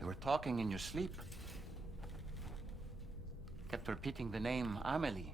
You were talking in your sleep. Kept repeating the name Amelie.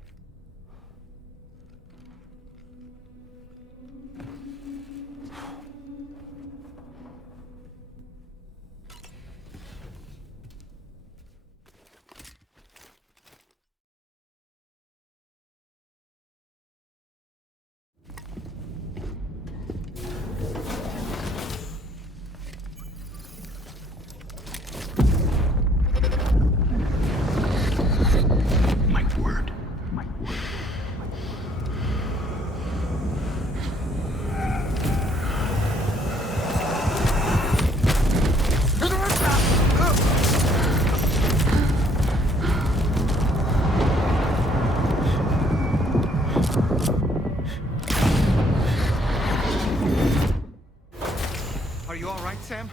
Are you all right, Sam?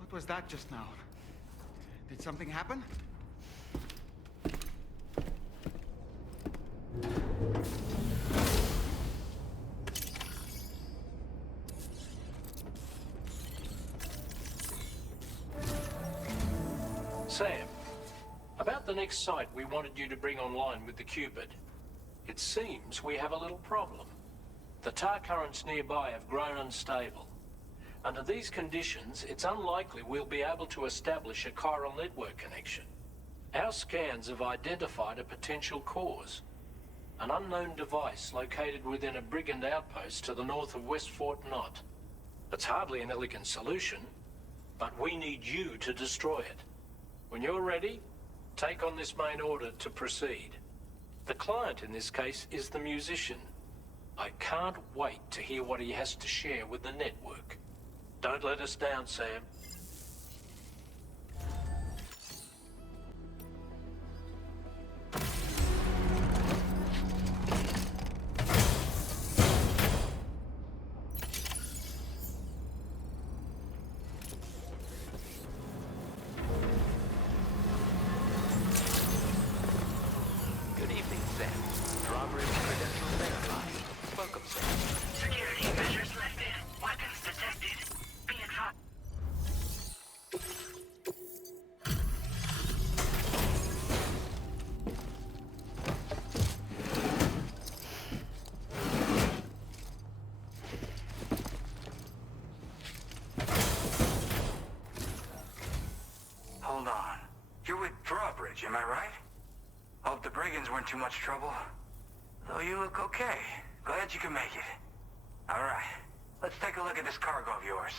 What was that just now? Did something happen? Sam, about the next site we wanted you to bring online with the Cupid. It seems we have a little problem. The tar currents nearby have grown unstable. Under these conditions, it's unlikely we'll be able to establish a chiral network connection. Our scans have identified a potential cause. An unknown device located within a brigand outpost to the north of West Fort Knott. It's hardly an elegant solution, but we need you to destroy it. When you're ready, take on this main order to proceed. The client in this case is the musician. I can't wait to hear what he has to share with the network. Don't let us down, Sam. Good evening, Sam. Drawbridge credentials verified. Welcome, Sam. Security measures lifted. Weapons detected. Be advised. Hold on. You're with Drawbridge, am I right? Hope the brigands weren't too much trouble. Though you look okay. Glad you can make it. All right. Let's take a look at this cargo of yours.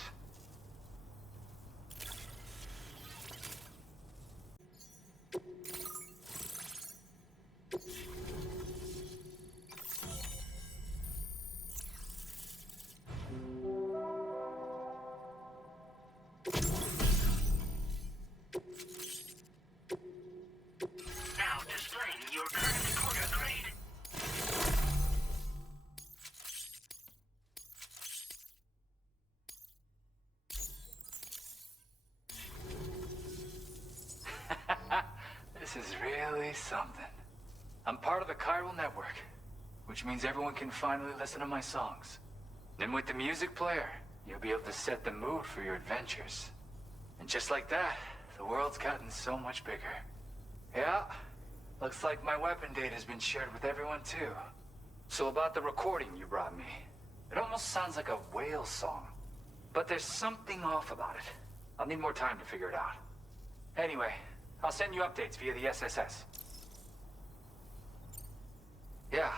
Now displaying your current quarter grade. This is really something. I'm part of the chiral network, which means everyone can finally listen to my songs. Then with the music player, you'll be able to set the mood for your adventures. And just like that, the world's gotten so much bigger. Yeah, looks like my weapon data has been shared with everyone too. So about the recording you brought me, it almost sounds like a whale song. But there's something off about it. I'll need more time to figure it out. Anyway, I'll send you updates via the SSS. Yeah,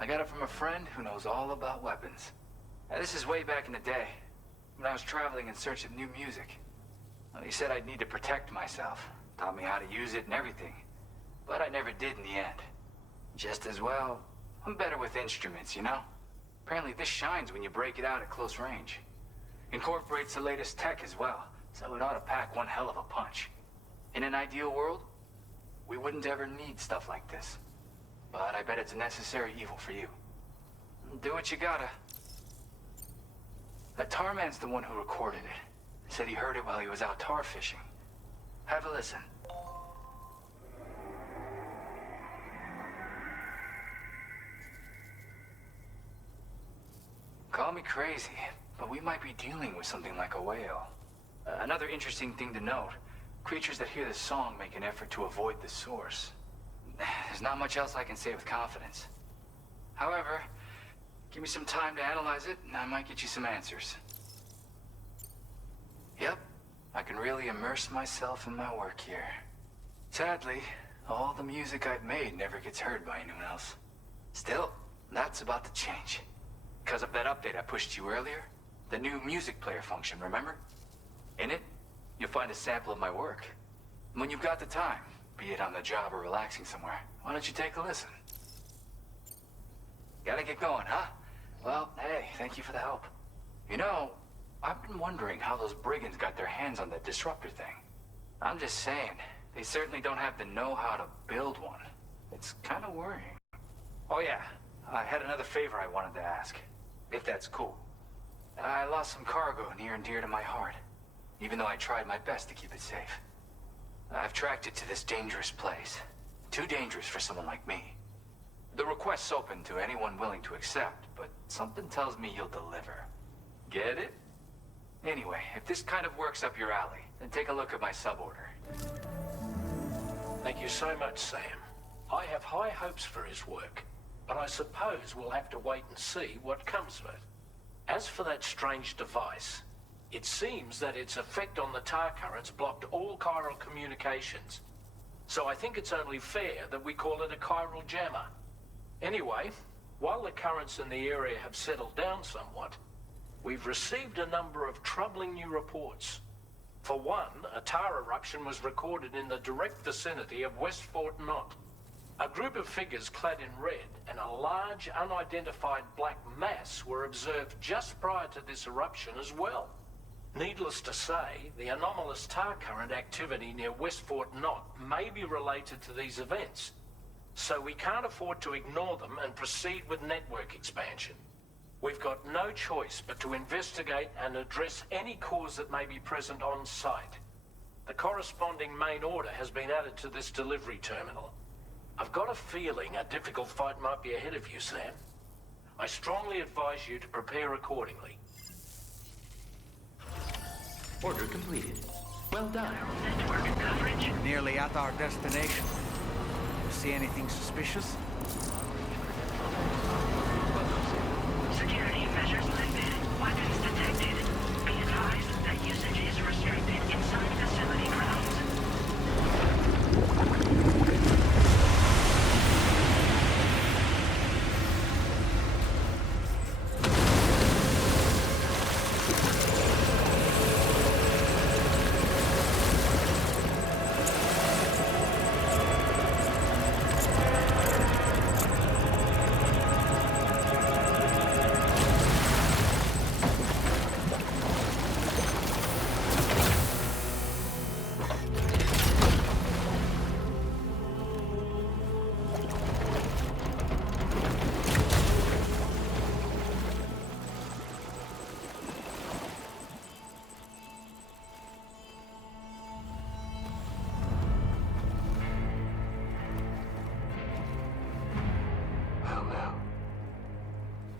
I got it from a friend who knows all about weapons. Now, this is way back in the day, when I was traveling in search of new music. Well, he said I'd need to protect myself. Taught me how to use it and everything. but I never did in the end. Just as well, I'm better with instruments, you know? Apparently this shines when you break it out at close range. Incorporates the latest tech as well, so it ought to pack one hell of a punch. In an ideal world, we wouldn't ever need stuff like this. But I bet it's a necessary evil for you. Do what you gotta. That tar man's the one who recorded it. Said he heard it while he was out tar fishing. Have a listen. Call me crazy, but we might be dealing with something like a whale. Another interesting thing to note, creatures that hear the song make an effort to avoid the source. There's not much else I can say with confidence. However, give me some time to analyze it, and I might get you some answers. Yep, I can really immerse myself in my work here. Sadly, all the music I've made never gets heard by anyone else. Still, that's about to change. Because of that update I pushed you earlier, the new music player function, remember? In it, you'll find a sample of my work. And when you've got the time, be it on the job or relaxing somewhere, why don't you take a listen? Gotta get going, huh? Well, hey, thank you for the help. You know, I've been wondering how those brigands got their hands on that disruptor thing. I'm just saying, they certainly don't have the know-how to build one. It's kind of worrying. Oh yeah, I had another favor I wanted to ask, if that's cool. I lost some cargo near and dear to my heart, even though I tried my best to keep it safe. I've tracked it to this dangerous place. Too dangerous for someone like me. The request's open to anyone willing to accept, but something tells me you'll deliver. Get it? Anyway, if this kind of works up your alley, then take a look at my suborder. Thank you so much, Sam. I have high hopes for his work, but I suppose we'll have to wait and see what comes of it. As for that strange device, it seems that its effect on the tar currents blocked all chiral communications. So I think it's only fair that we call it a chiral jammer. Anyway, while the currents in the area have settled down somewhat, we've received a number of troubling new reports. For one, a tar eruption was recorded in the direct vicinity of West Fort Knot. A group of figures clad in red and a large unidentified black mass were observed just prior to this eruption as well. Needless to say, the anomalous tar current activity near West Fort Knot may be related to these events, so we can't afford to ignore them and proceed with network expansion. We've got no choice but to investigate and address any cause that may be present on site. The corresponding main order has been added to this delivery terminal. I've got a feeling a difficult fight might be ahead of you, Sam. I strongly advise you to prepare accordingly. Order completed. Well done. Network coverage. Nearly at our destination. See anything suspicious? Security measures lifted. Weapons detected. Be advised that usage is restricted inside facility grounds.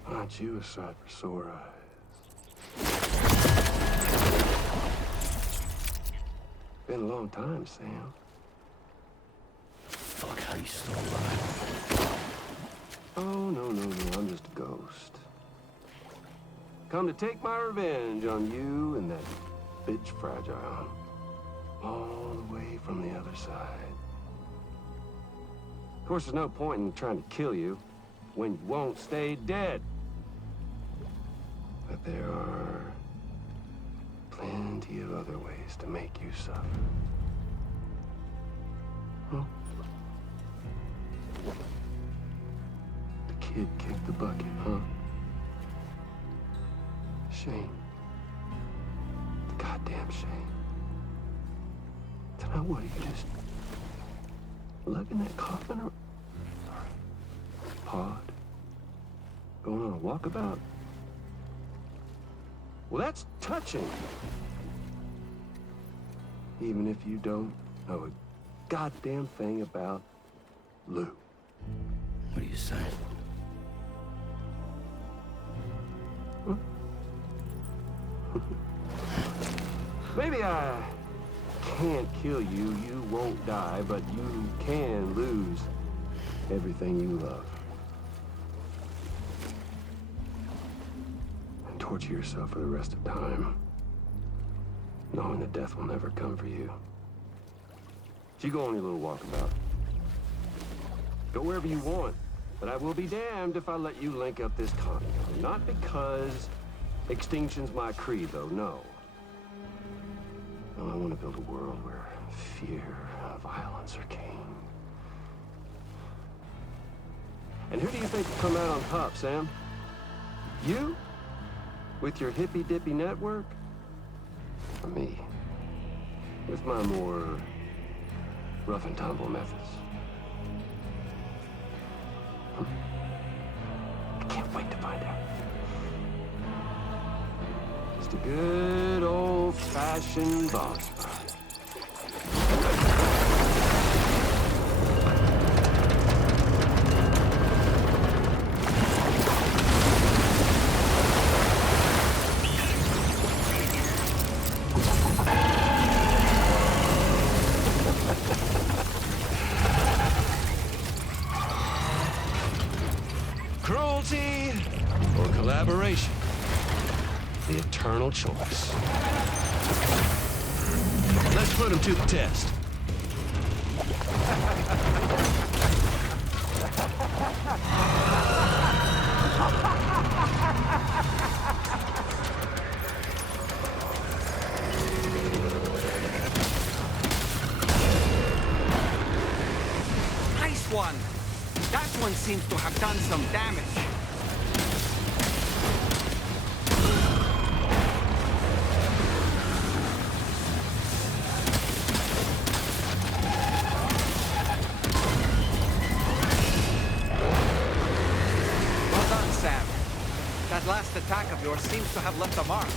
Aren't you a sight for sore eyes? Been a long time, Sam. Fuck, how you still alive? Oh, no, I'm just a ghost. Come to take my revenge on you and that bitch Fragile. All the way from the other side. Of course, there's no point in trying to kill you when you won't stay dead. But there are plenty of other ways to make you suffer. Well, kid kicked the bucket, huh? Shame. Goddamn shame. Tonight, what, are you just lugging that coffin or pod? Going on a walkabout? Well, that's touching. Even if you don't know a goddamn thing about Lou. What are you saying? Huh? Maybe I can't kill you, you won't die, but you can lose everything you love. And torture yourself for the rest of time, knowing that death will never come for you. So you go on your little walkabout. Go wherever you want, but I will be damned if I let you link up this continent. Not because extinction's my creed, though, no. No, I want to build a world where fear and violence are king. And who do you think will come out on top, Sam? You? With your hippy-dippy network? Or me? With my more rough and tumble methods? I can't wait to find out. Just a good old-fashioned boss fight. Cruelty or collaboration? The eternal choice. Let's put him to the test. Nice one. That one seems to have done some damage. Well done, Sam. That last attack of yours seems to have left a mark.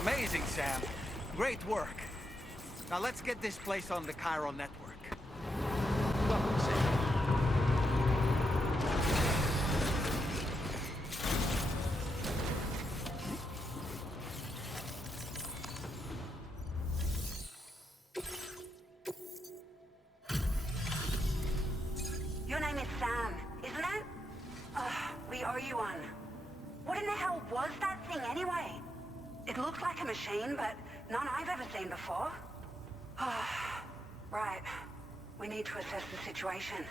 Amazing, Sam. Great work. Now let's get this place on the chiral network. Welcome, Sam. Your name is Sam, isn't it? We owe you one. What in the hell was that thing anyway? It looks like a machine, but none I've ever seen before. Right. We need to assess the situation.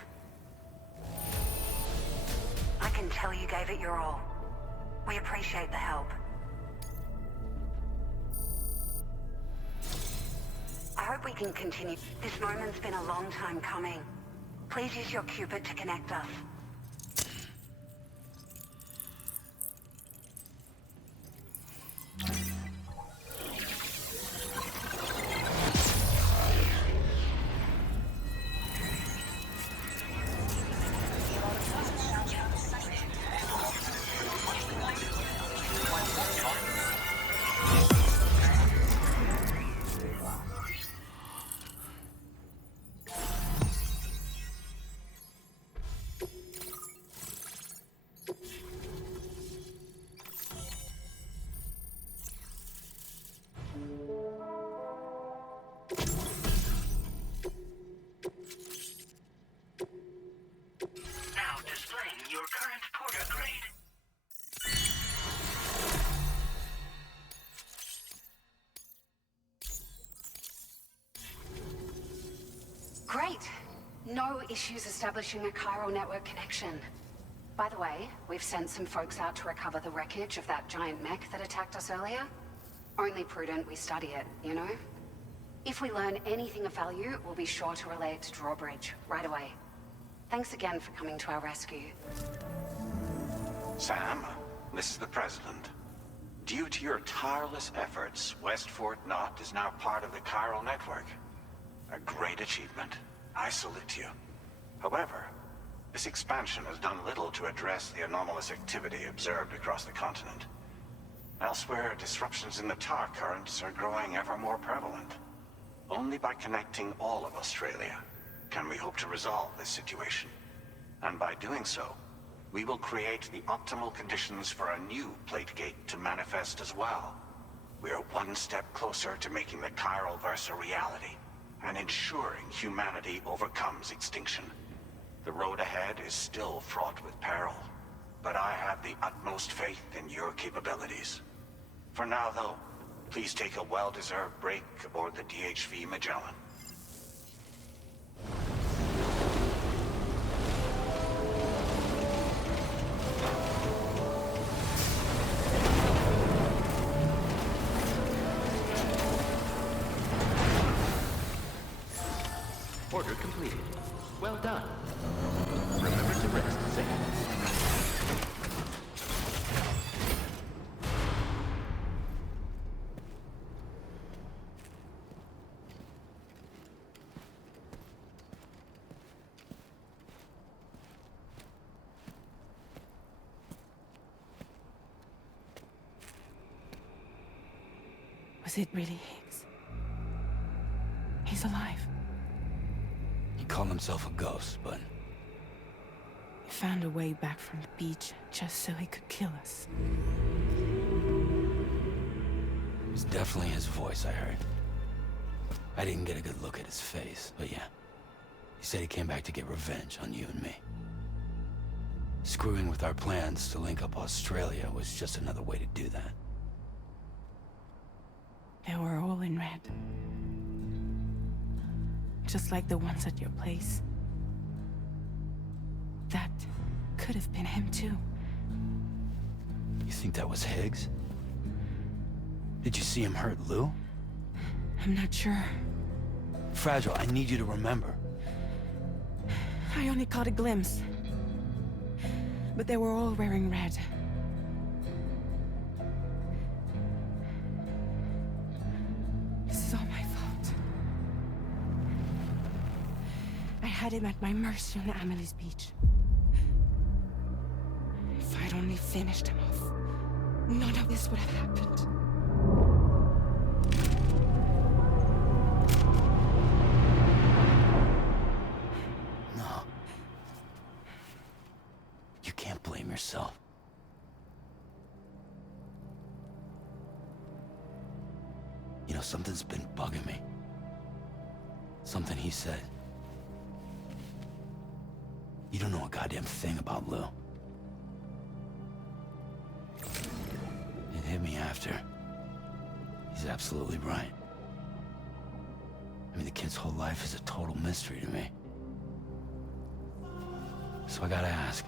I can tell you gave it your all. We appreciate the help. I hope we can continue. This moment's been a long time coming. Please use your Cupid to connect us. Great. No issues establishing a chiral network connection. By the way, we've sent some folks out to recover the wreckage of that giant mech that attacked us earlier. Only prudent we study it, you know? If we learn anything of value, we'll be sure to relay it to Drawbridge right away. Thanks again for coming to our rescue. Sam, this is the President. Due to your tireless efforts, West Fort Knot is now part of the chiral network. A great achievement. I salute you. However, this expansion has done little to address the anomalous activity observed across the continent. Elsewhere, disruptions in the tar currents are growing ever more prevalent. Only by connecting all of Australia can we hope to resolve this situation. And by doing so, we will create the optimal conditions for a new Plategate to manifest as well. We are one step closer to making the chiral verse a reality, and ensuring humanity overcomes extinction. The road ahead is still fraught with peril, but I have the utmost faith in your capabilities. For now, though, please take a well-deserved break aboard the DHV Magellan. Order completed. Well done. Remember to rest, Sam. Was it really Higgs? He's alive. He called himself a ghost, but He found a way back from the beach just so he could kill us. it was definitely his voice I heard. I didn't get a good look at his face, but yeah. He said he came back to get revenge on you and me. Screwing with our plans to link up Australia was just another way to do that. They were all in red. Just like the ones at your place. That could have been him too. You think that was Higgs? Did you see him hurt Lou? I'm not sure. Fragile, I need you to remember. I only caught a glimpse. But they were all wearing red. This is all my fault. I had him at my mercy on Amelie's beach. If I'd only finished him off, none of this would have happened. No. You can't blame yourself. You know, something's been bugging me. Something he said. You don't know a goddamn thing about Lou. It hit me after. He's absolutely right. I mean, the kid's whole life is a total mystery to me. So I gotta ask.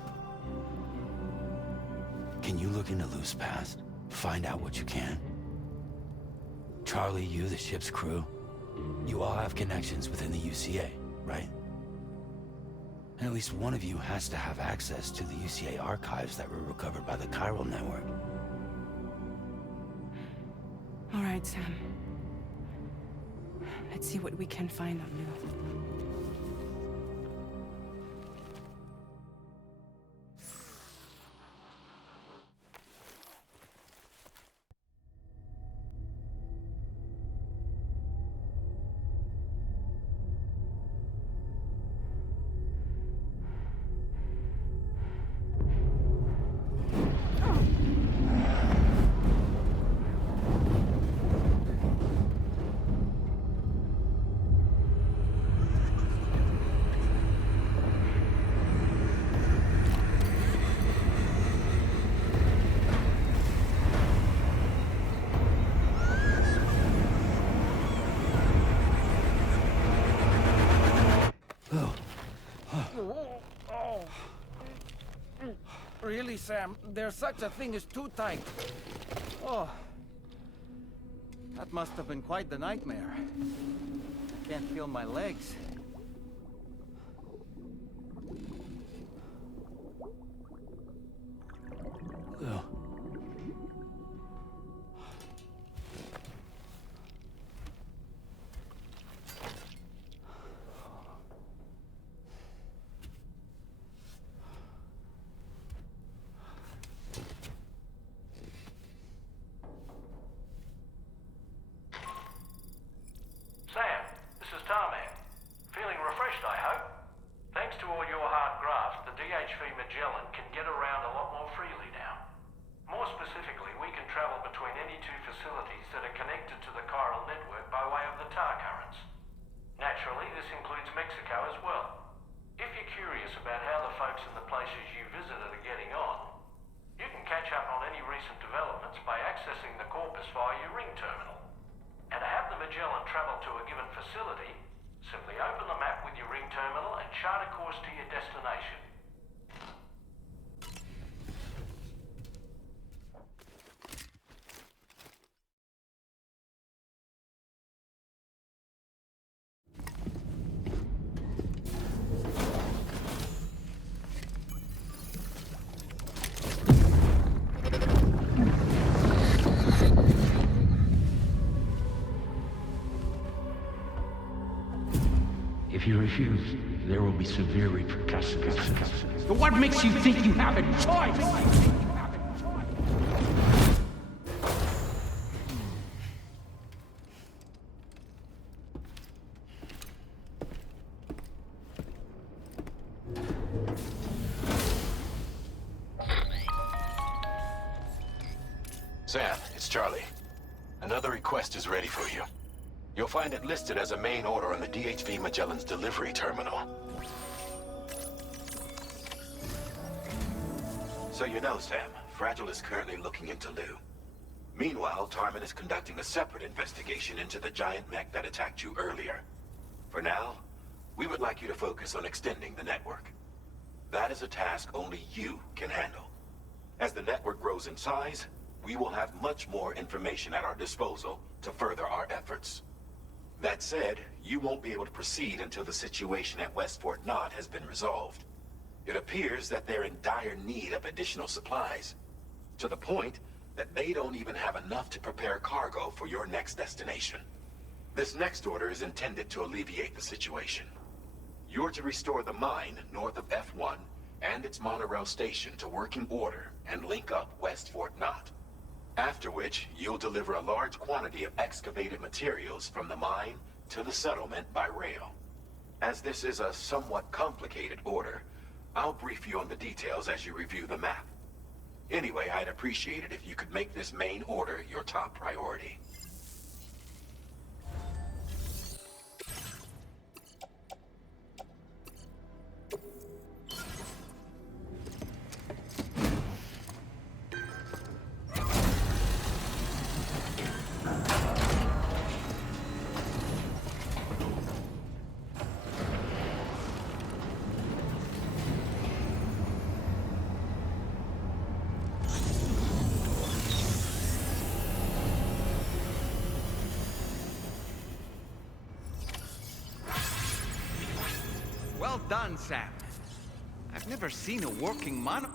Can you look into Lou's past? Find out what you can? Charlie, you, the ship's crew, you all have connections within the UCA, right? And at least one of you has to have access to the UCA archives that were recovered by the chiral network. All right, Sam. Let's see what we can find on Lou. really, Sam. There's such a thing as too tight. Oh. That must have been quite the nightmare. I can't feel my legs. Lou. Sam, this is Tarman. Feeling refreshed, I hope? Thanks to all your hard graft, the DHV Magellan can get around a lot more freely now. More specifically, we can travel between any two facilities that are connected to the chiral network by way of the tar currents. Naturally, this includes Mexico as well. If you're curious about how the folks in the places you visited are getting on, you can catch up on any recent developments by accessing the corpus via your ring terminal. And to have the Magellan travel to a given facility, simply open the map with your ring terminal and chart a course to your destination. If you refuse, there will be severe repercussions. But what makes you think you have a choice? Sam, it's Charlie. Another request is ready for you. You'll find it listed as a main order on the DHV Magellan's delivery terminal. So you know, Sam, Fragile is currently looking into Lou. Meanwhile, Tarman is conducting a separate investigation into the giant mech that attacked you earlier. For now, we would like you to focus on extending the network. That is a task only you can handle. As the network grows in size, we will have much more information at our disposal to further our efforts. That said, you won't be able to proceed until the situation at West Fort Knott has been resolved. It appears that they're in dire need of additional supplies, to the point that they don't even have enough to prepare cargo for your next destination. This next order is intended to alleviate the situation. You're to restore the mine north of F1 and its monorail station to working order and link up West Fort Knott. After which, you'll deliver a large quantity of excavated materials from the mine to the settlement by rail. As this is a somewhat complicated order, I'll brief you on the details as you review the map. Anyway, I'd appreciate it if you could make this main order your top priority. Well done, Sam. I've never seen a working mono...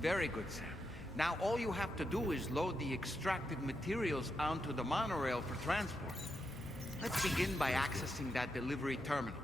Very good, Sam. Now all you have to do is load the extracted materials onto the monorail for transport. Let's begin by accessing that delivery terminal.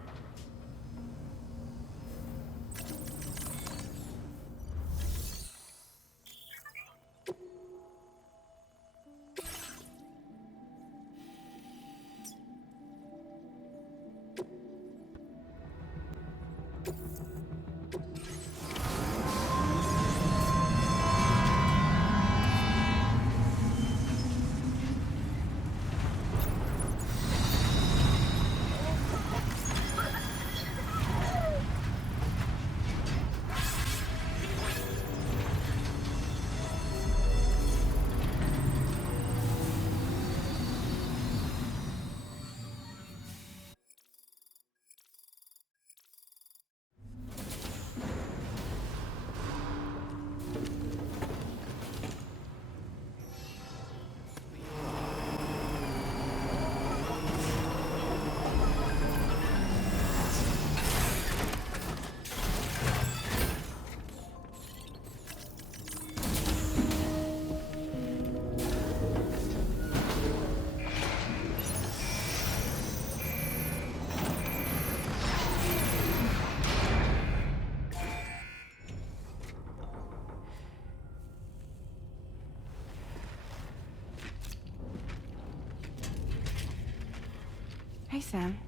Hi, Sam.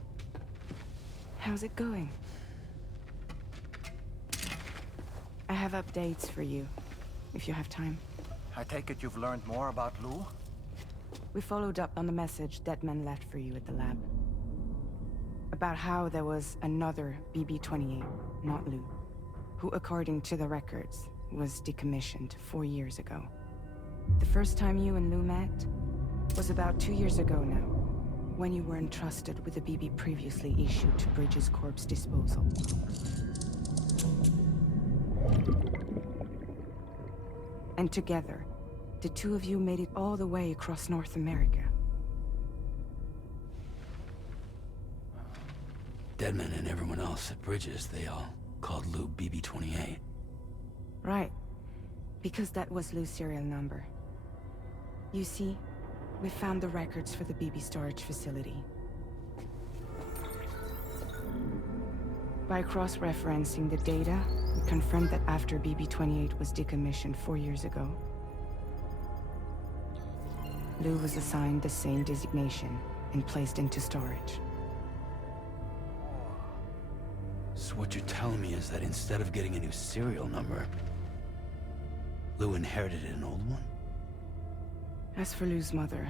How's it going? I have updates for you, if you have time. I take it you've learned more about Lou? We followed up on the message Deadman left for you at the lab. About how there was another BB-28, not Lou, who, according to the records, was decommissioned 4 years ago. The first time you and Lou met was about 2 years ago now, when you were entrusted with the BB previously issued to Bridge's corpse disposal. And together, the two of you made it all the way across North America. Deadman and everyone else at Bridges, they all called Lou BB-28. Right. Because that was Lou's serial number. You see, we found the records for the BB storage facility. By cross-referencing the data, we confirmed that after BB-28 was decommissioned 4 years ago, Lou was assigned the same designation and placed into storage. So what you're telling me is that instead of getting a new serial number, Lou inherited an old one? As for Lou's mother,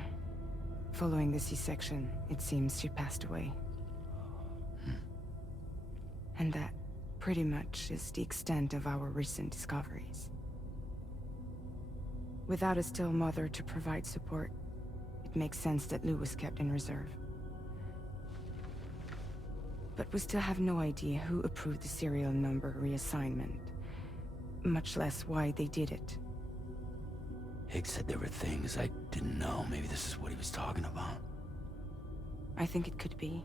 following the C-section, it seems she passed away. And that, pretty much, is the extent of our recent discoveries. Without a still mother to provide support, it makes sense that Lou was kept in reserve. But we still have no idea who approved the serial number reassignment, much less why they did it. Higgs said there were things I didn't know. Maybe this is what he was talking about. I think it could be.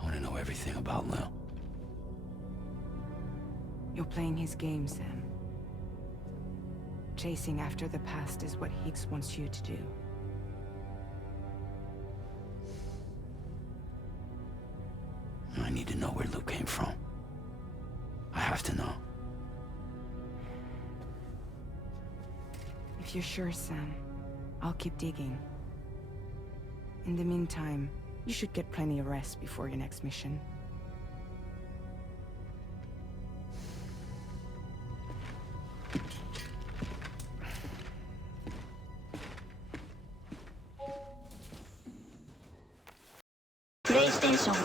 I want to know everything about Lou. You're playing his game, Sam. Chasing after the past is what Higgs wants you to do. I need to know where Lou came from. I have to know. If you're sure, Sam, I'll keep digging. In the meantime, you should get plenty of rest before your next mission. PlayStation